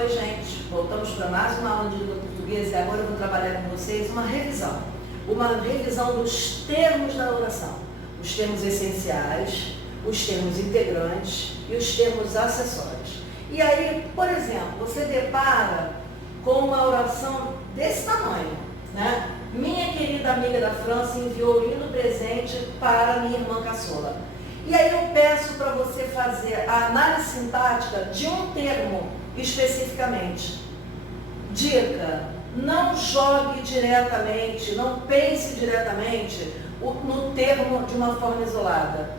Oi, gente, voltamos para mais uma aula de língua portuguesa e agora eu vou trabalhar com vocês uma revisão dos termos da oração, os termos essenciais, os termos integrantes e os termos acessórios. E aí, por exemplo, você depara com uma oração desse tamanho, né? Minha querida amiga da França enviou lindo presente para minha irmã caçula. E aí eu peço para você fazer a análise sintática de um termo especificamente. Dica: não jogue diretamente, não pense diretamente no termo de uma forma isolada.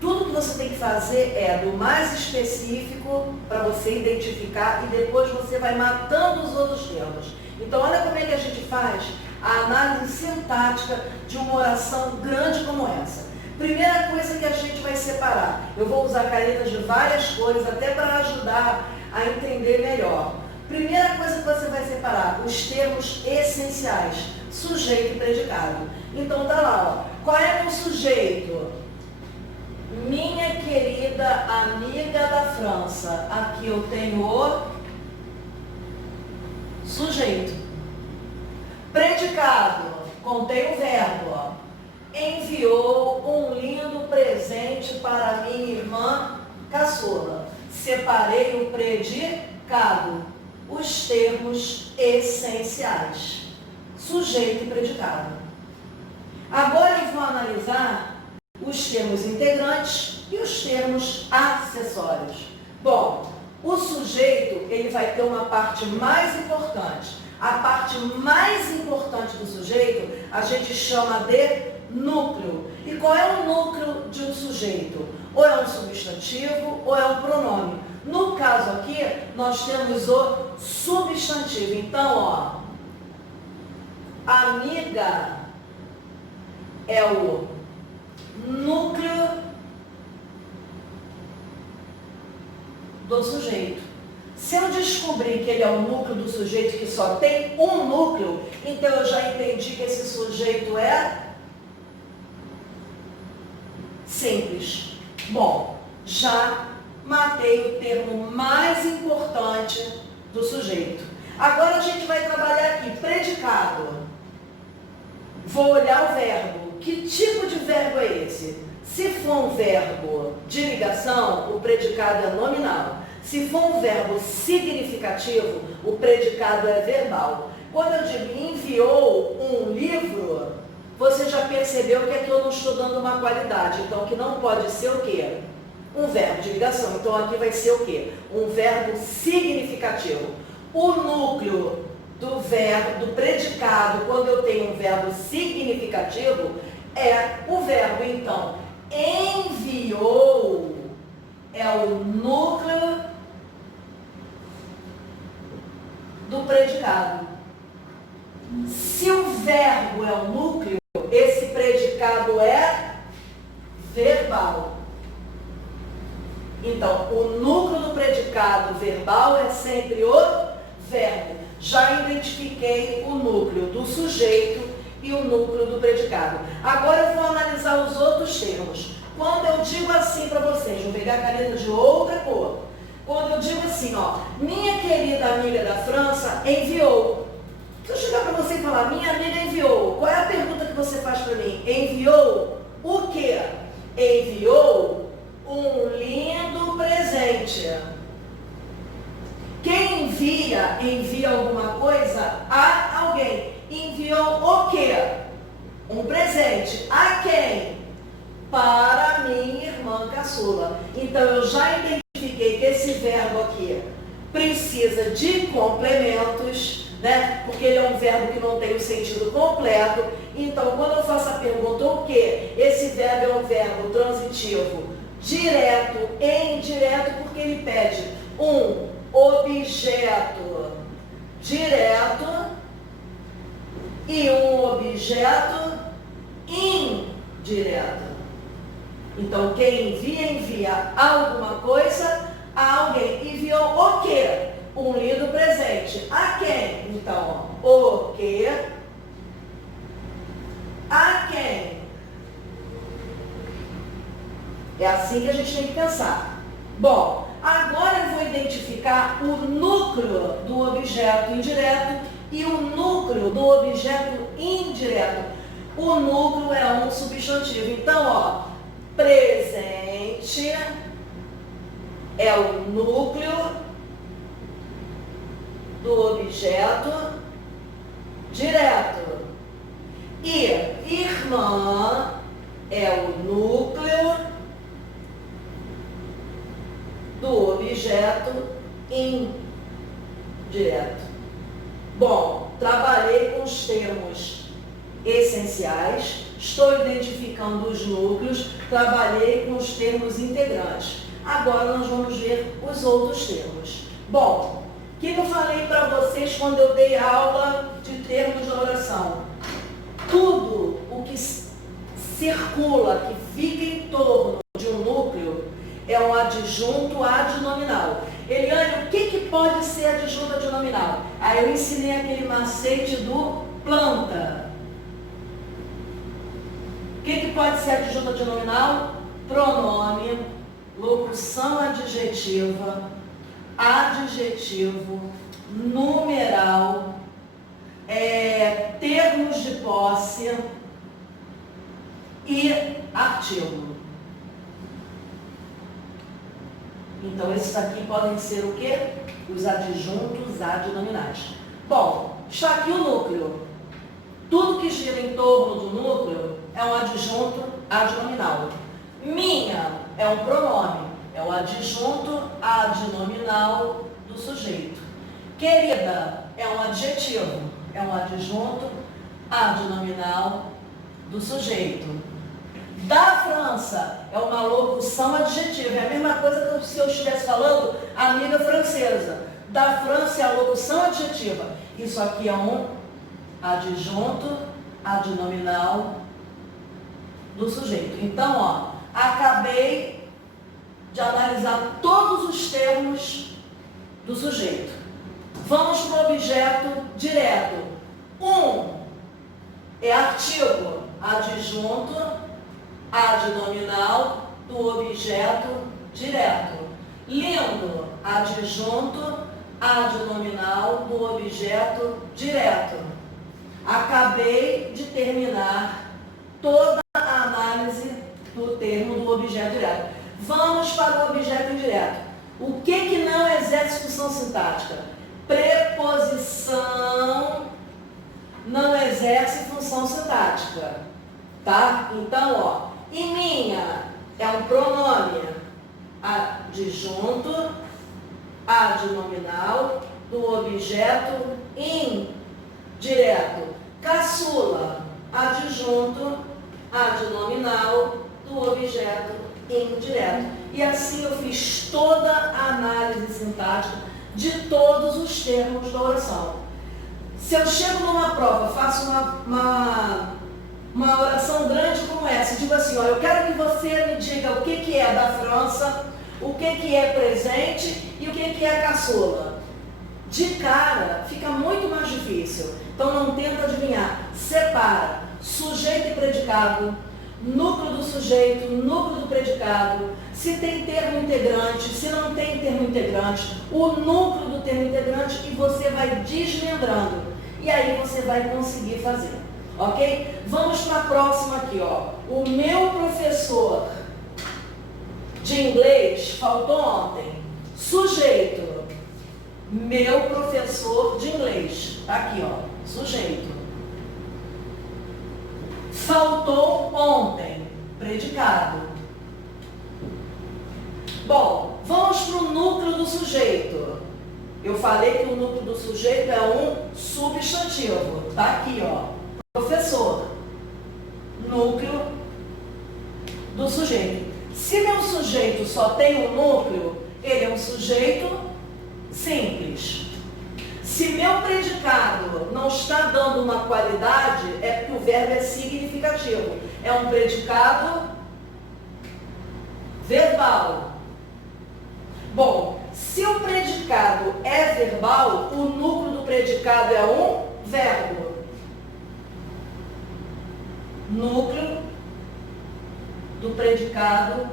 Tudo que você tem que fazer é do mais específico para você identificar e depois você vai matando os outros termos. Então olha como é que a gente faz a análise sintática de uma oração grande como essa. Primeira coisa que a gente vai separar, eu vou usar canetas de várias cores até para ajudar a entender melhor. Primeira coisa que você vai separar, os termos essenciais, sujeito e predicado. Então tá lá, ó. Qual é o sujeito? Minha querida amiga da França. Aqui eu tenho o sujeito. Predicado, contém o verbo, ó. Enviou um lindo presente para minha irmã caçula. Separei o predicado, os termos essenciais, sujeito e predicado. Agora eu vou analisar os termos integrantes e os termos acessórios. Bom, o sujeito, ele vai ter uma parte mais importante. A parte mais importante do sujeito a gente chama de núcleo. E qual é o núcleo de um sujeito? Ou é um substantivo ou é um pronome. No caso aqui, nós temos o substantivo. Então, ó, amiga é o núcleo do sujeito. Se eu descobrir que ele é o núcleo do sujeito, que só tem um núcleo, então eu já entendi que esse sujeito é simples. Bom, já matei o termo mais importante do sujeito. Agora a gente vai trabalhar aqui, predicado. Vou olhar o verbo. Que tipo de verbo é esse? Se for um verbo de ligação, o predicado é nominal. Se for um verbo significativo, o predicado é verbal. Quando eu digo enviou um livro, você já percebeu que aqui eu não estou dando uma qualidade. Então, que não pode ser o quê? Um verbo de ligação. Então, aqui vai ser o quê? Um verbo significativo. O núcleo do verbo, do predicado, quando eu tenho um verbo significativo, é o verbo. Então, enviou é o núcleo do predicado. Se o verbo é o núcleo, esse predicado é verbal. Então, o núcleo do predicado verbal é sempre o verbo. Já identifiquei o núcleo do sujeito e o núcleo do predicado. Agora eu vou analisar os outros termos. Quando eu digo assim para vocês, vou pegar a caneta de outra cor. Quando eu digo assim, ó, minha querida amiga da França enviou. Se eu chegar para você e falar, minha amiga enviou, qual é a pergunta que você faz para mim? Enviou o quê? Enviou um lindo presente. Quem envia alguma coisa a alguém. Enviou o quê? Um presente. A quem? Para minha irmã caçula. Então, eu já identifiquei que esse verbo aqui precisa de complementos, né? Porque ele é um verbo que não tem o sentido completo. Então, quando eu faço a pergunta o quê? Esse verbo é um verbo transitivo direto e indireto, porque ele pede um objeto direto e um objeto indireto. Então, quem envia alguma coisa a alguém. Enviou o quê? Um lindo presente. A quem? Então, o quê? A quem? É assim que a gente tem que pensar. Bom, agora eu vou identificar o núcleo do objeto indireto e o núcleo do objeto indireto. O núcleo é um substantivo. Então, ó, presente é o núcleo do objeto direto. E irmã é o núcleo do objeto indireto. Bom, trabalhei com os termos essenciais, estou identificando os núcleos, trabalhei com os termos integrantes. Agora nós vamos ver os outros termos. Bom, o que eu falei para vocês quando eu dei aula de termos da oração? Tudo o que circula, que fica em torno de um núcleo, é um adjunto adnominal. Eliane, o que pode ser adjunto adnominal? Aí eu ensinei aquele macete do planta. O que pode ser adjunto adnominal? Pronome, locução adjetiva, adjetivo, numeral, termos de posse e artigo. Então, esses aqui podem ser o quê? Os adjuntos adnominais. Bom, está aqui o núcleo. Tudo que gira em torno do núcleo é um adjunto adnominal. Minha é um pronome, é o adjunto adnominal do sujeito. Querida é um adjetivo, é um adjunto adnominal do sujeito. Da França é uma locução adjetiva, é a mesma coisa que se eu estivesse falando amiga francesa. Da França é a locução adjetiva. Isso aqui é um adjunto adnominal do sujeito. Então, ó, acabei de analisar todos os termos do sujeito. Vamos para o objeto direto. É artigo, adjunto adnominal do objeto direto. Lindo, adjunto adnominal do objeto direto. Acabei de terminar toda a análise do termo do objeto direto. Vamos para o objeto indireto. O que não exerce função sintática? Preposição não exerce função sintática, tá? Então, ó, e minha é um pronome adjunto adnominal do objeto indireto. Caçula, adjunto adnominal do objeto indireto. E assim eu fiz toda a análise sintática de todos os termos da oração. Se eu chego numa prova, faço uma oração grande como essa, e digo assim, ó, eu quero que você me diga o que é da França, o que é presente e o que é caçula. De cara, fica muito mais difícil. Então não tenta adivinhar. Separa sujeito e predicado, núcleo do sujeito, núcleo do predicado, se tem termo integrante, se não tem termo integrante, o núcleo do termo integrante, e você vai desmembrando. E aí você vai conseguir fazer. Ok? Vamos para a próxima aqui, ó. O meu professor de inglês faltou ontem. Sujeito. Meu professor de inglês. Tá aqui, ó. Sujeito. Faltou ontem. Predicado. Bom, vamos para o núcleo do sujeito. Eu falei que o núcleo do sujeito é um substantivo. Tá aqui, ó. Professor. Núcleo do sujeito. Se meu sujeito só tem um núcleo, ele é um sujeito simples. Se meu predicado não está dando uma qualidade, é porque o verbo é significativo. É um predicado verbal. Bom, se o predicado é verbal, o núcleo do predicado é um verbo. Núcleo do predicado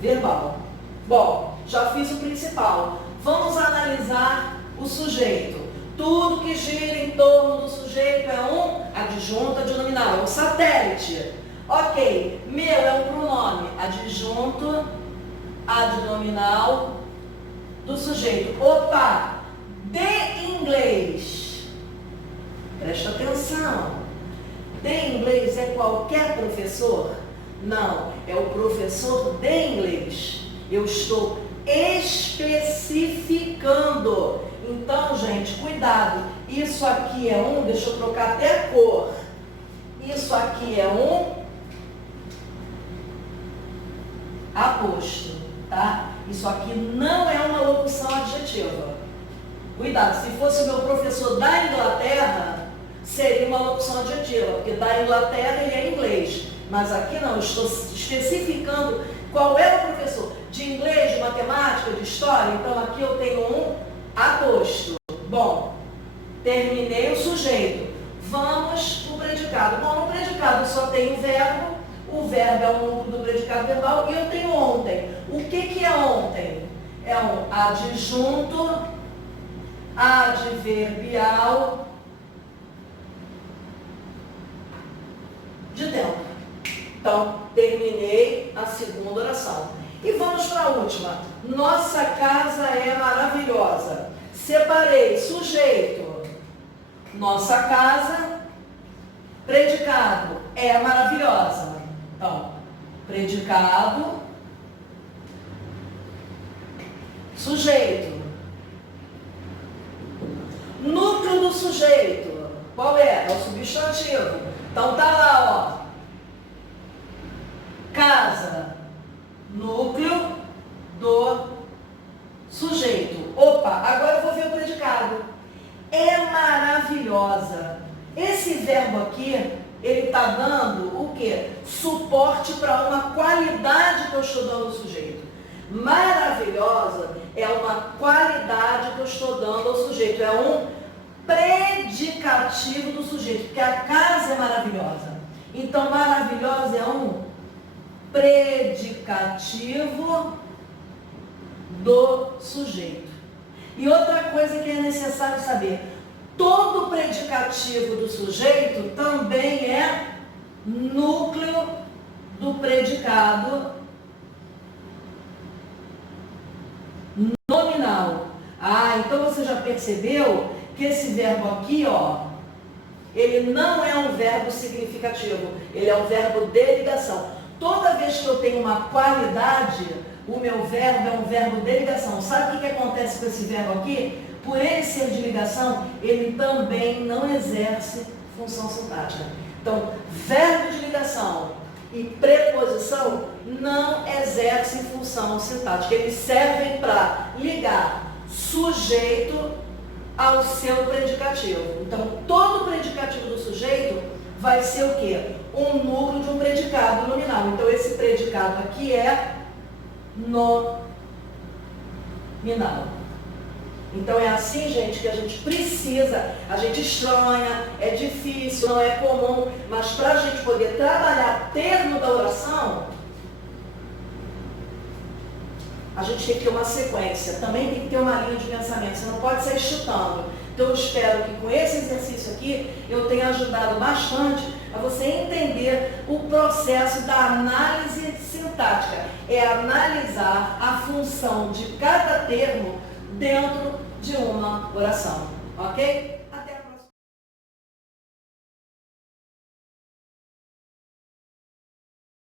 verbal. Bom, já fiz o principal. Vamos analisar o sujeito. Tudo que gira em torno do sujeito é um adjunto adnominal, é um satélite. Ok, meu é um pronome, adjunto adnominal do sujeito. Opa, de inglês. Presta atenção. De inglês é qualquer professor? Não, é o professor de inglês. Eu estou especificando. Então, gente, cuidado. Isso aqui é um, deixa eu trocar até a cor. Isso aqui é um aposto, tá? Isso aqui não é uma locução adjetiva. Cuidado, se fosse o meu professor da Inglaterra, seria uma locução adjetiva, porque da Inglaterra ele é inglês. Mas aqui não, eu estou especificando qual é o professor de inglês, de matemática, de história. Então aqui eu tenho um aposto. Bom, terminei o sujeito. Vamos para o predicado. Bom, no predicado só tem o verbo é o núcleo do predicado verbal e eu tenho ontem. O que é ontem? É um adjunto adverbial de tempo. Então, terminei a segunda oração. E vamos para a última. Nossa casa é maravilhosa. Separei sujeito. Nossa casa, predicado, é maravilhosa. Então, predicado, sujeito. Núcleo do sujeito. Qual é? É o substantivo. Então tá lá, ó. Casa, núcleo do sujeito. Opa, agora eu vou ver o predicado. É maravilhosa. Esse verbo aqui, ele está dando o quê? Suporte para uma qualidade que eu estou dando ao sujeito. Maravilhosa é uma qualidade que eu estou dando ao sujeito. É um predicativo do sujeito, porque a casa é maravilhosa. Então, maravilhosa é um predicativo do sujeito. E outra coisa que é necessário saber, todo predicativo do sujeito também é núcleo do predicado nominal. Ah, então você já percebeu que esse verbo aqui, ó, ele não é um verbo significativo, ele é um verbo de ligação. Toda vez que eu tenho uma qualidade, o meu verbo é um verbo de ligação. Sabe o que acontece com esse verbo aqui? Por ele ser de ligação, ele também não exerce função sintática. Então, verbo de ligação e preposição não exercem função sintática. Eles servem para ligar sujeito ao seu predicativo. Então, todo predicativo do sujeito vai ser o quê? Um núcleo de um predicado nominal. Então, esse predicado aqui é nominal. Então, é assim, gente, que a gente precisa, a gente estranha, é difícil, não é comum, mas para a gente poder trabalhar termo da oração, a gente tem que ter uma sequência, também tem que ter uma linha de pensamento, você não pode sair chutando. Então, eu espero que com esse exercício aqui, eu tenha ajudado bastante a você entender o processo da análise sintática. É analisar a função de cada termo dentro de uma oração, ok?